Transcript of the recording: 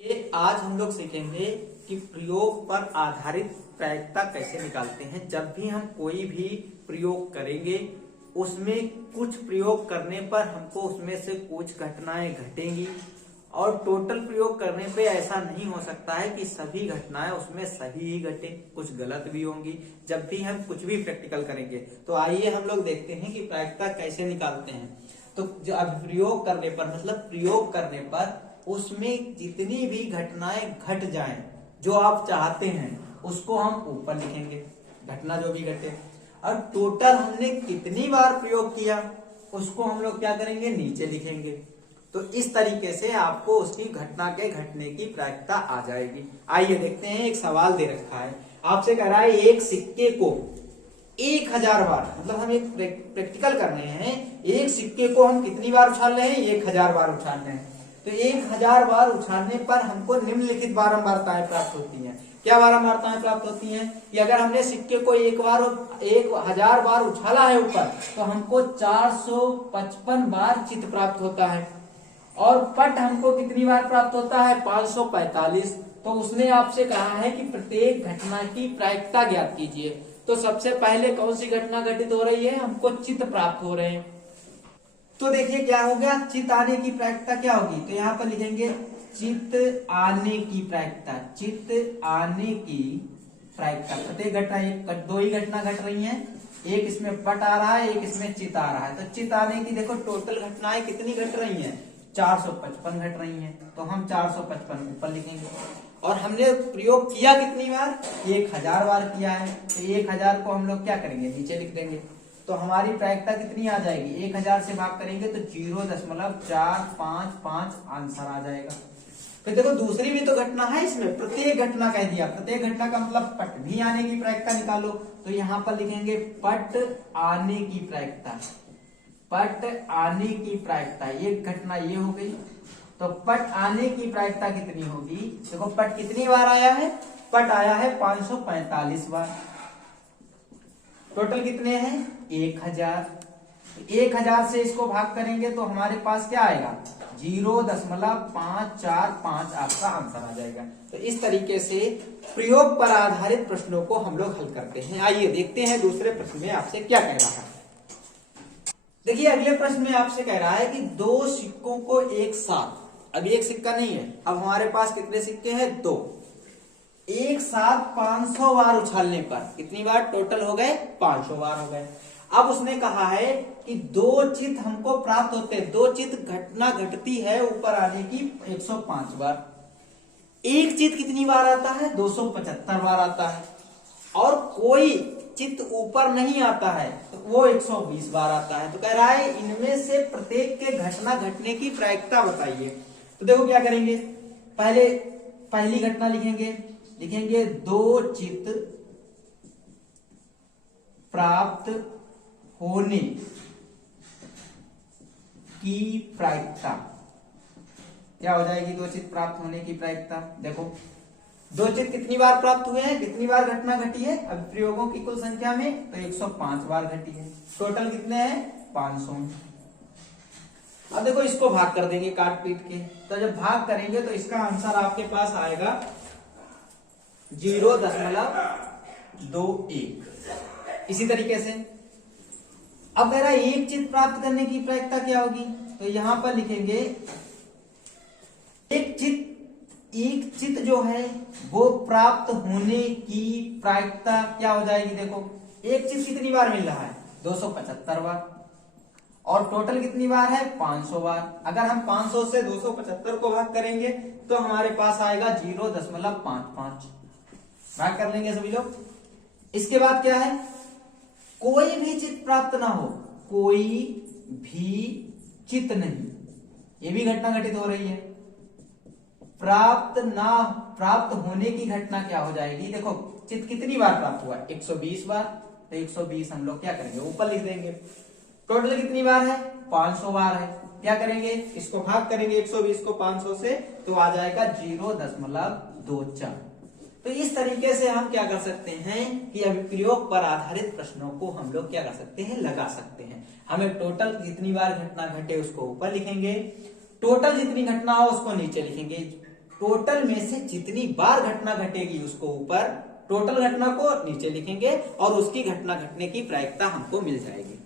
ये आज हम लोग सीखेंगे कि प्रयोग पर आधारित प्रायिकता कैसे निकालते हैं। जब भी हम कोई भी प्रयोग करेंगे उसमें कुछ प्रयोग करने पर हमको उसमें से कुछ घटनाएं घटेंगी और टोटल प्रयोग करने पे ऐसा नहीं हो सकता है कि सभी घटनाएं उसमें सही ही घटे, कुछ गलत भी होंगी। जब भी हम कुछ भी प्रैक्टिकल करेंगे तो आइए हम लोग देखते हैं कि प्रायिकता कैसे निकालते हैं। तो जो अभिप्रयोग करने पर मतलब प्रयोग करने पर उसमें जितनी भी घटनाएं घट जाएं जो आप चाहते हैं उसको हम ऊपर लिखेंगे, घटना जो भी घटे। और टोटल हमने कितनी बार प्रयोग किया उसको हम लोग क्या करेंगे, नीचे लिखेंगे। तो इस तरीके से आपको उसकी घटना के घटने की प्रायिकता आ जाएगी। आइए देखते हैं, एक सवाल दे रखा है, आपसे कह रहा है एक सिक्के को 1000 बार, मतलब हम एक प्रैक्टिकल कर रहे हैं, एक सिक्के को हम कितनी बार उछाल रहे हैं, 1000 बार उछाल रहे हैं। तो 1000 बार उछालने पर हमको निम्नलिखित बारंबारताएं प्राप्त होती हैं। क्या बारंबारताएं प्राप्त होती हैं कि अगर हमने सिक्के को 1000 बार उछाला है ऊपर तो हमको 455 बार चित्त प्राप्त होता है। और पट हमको कितनी बार प्राप्त होता है, 545। तो उसने आपसे कहा है कि प्रत्येक घटना की प्रायिकता ज्ञात कीजिए। तो सबसे पहले कौन सी घटना घटित हो रही है, हमको चित्त प्राप्त हो रहे हैं। तो देखिए क्या हो गया, चित्त आने की प्रायिकता क्या होगी, तो यहाँ पर लिखेंगे चित्त आने की प्रायिकता। चित्त आने की प्रायिकता, प्रत्येक घटना दो ही घटना घट रही है, एक इसमें पट आ रहा है, एक इसमें चित्त आ रहा है। तो चित्त आने की देखो टोटल घटनाएं कितनी घट रही हैं, 455 घट रही हैं। तो हम 455 ऊपर लिखेंगे। और हमने प्रयोग किया कितनी बार, 1000 बार किया है। तो 1000 को हम लोग क्या करेंगे, नीचे लिख देंगे। तो हमारी प्रायिकता कितनी आ जाएगी, 1000 से भाग करेंगे तो 0.455 आंसर आ जाएगा। फिर देखो दूसरी भी तो घटना है इसमें, प्रत्येक घटना कह दिया, प्रत्येक घटना का मतलब पट भी आने की प्रायिकता निकालो। तो यहाँ पर लिखेंगे पट आने की प्रायिकता। पट आने की प्रायिकता, एक घटना ये हो गई। तो पट आने की प्रायिकता कितनी होगी, देखो पट कितनी बार आया है, पट आया है 545 बार। टोटल कितने हैं, 1000। 1000 से इसको भाग करेंगे तो हमारे पास क्या आएगा, 0.545 आपका आंसर आ जाएगा। तो इस तरीके से प्रयोग पर आधारित प्रश्नों को हम लोग हल करते हैं। आइए देखते हैं दूसरे प्रश्न में आपसे क्या कह रहा है। देखिए अगले प्रश्न में आपसे कह रहा है कि दो सिक्कों को एक साथ, अभी एक सिक्का नहीं है, अब हमारे पास कितने सिक्के हैं, दो, एक साथ 500 बार उछालने पर कितनी बार, टोटल हो गए 500 बार हो गए। अब उसने कहा है कि दो चित्त हमको प्राप्त होते हैं, दो चित्त घटना घटती है ऊपर आने की 105 बार। एक चित्त कितनी बार आता है, 275 बार आता है। और कोई चित्त ऊपर नहीं आता है तो वो 120 बार आता है। तो कह रहा है इनमें से प्रत्येक के घटना घटने की प्रायिकता बताइए। तो देखो क्या करेंगे, पहले पहली घटना लिखेंगे दो चित्त प्राप्त होने की प्रायिकता क्या हो जाएगी, दो चित्त प्राप्त होने की प्रायिकता। देखो दो चित्त कितनी बार प्राप्त हुए हैं, कितनी बार घटना घटी है, अब प्रयोगों की कुल संख्या में तो 105 बार घटी है। टोटल कितने हैं, 500। अब देखो इसको भाग कर देंगे काट पीट के। तो जब भाग करेंगे तो इसका आंसर आपके पास आएगा 0.21। इसी तरीके से अब मेरा एक चित्त प्राप्त करने की प्रायिकता क्या होगी, तो यहां पर लिखेंगे एक चित्त जो है वो प्राप्त होने की प्रायिकता क्या हो जाएगी। देखो एक चित्त कितनी बार मिल रहा है, 275 बार। और टोटल कितनी बार है, 500 बार। अगर हम 500 से 275 को भाग करेंगे तो हमारे पास आएगा 0.55। भाग कर लेंगे सभी लोग। इसके बाद क्या है, कोई भी चित्त प्राप्त ना हो, कोई भी चित्त नहीं, ये भी घटना घटित हो रही है। प्राप्त होने की घटना क्या हो जाएगी, देखो चित्त कितनी बार प्राप्त हुआ, 120 बार। तो 120 हम लोग क्या करेंगे, ऊपर लिख देंगे। टोटल कितनी बार है, 500 बार है। क्या करेंगे, इसको भाग करेंगे 120 को 500 से तो आ जाएगा 0.24। तो इस तरीके से हम क्या कर सकते हैं कि अभिप्रयोग पर आधारित प्रश्नों को हम लोग क्या कर सकते हैं, लगा सकते हैं। हमें टोटल जितनी बार घटना घटे उसको ऊपर लिखेंगे, टोटल जितनी घटना हो उसको नीचे लिखेंगे। टोटल में से जितनी बार घटना घटेगी उसको ऊपर, टोटल घटना को नीचे लिखेंगे और उसकी घटना घटने की प्रायिकता हमको मिल जाएगी।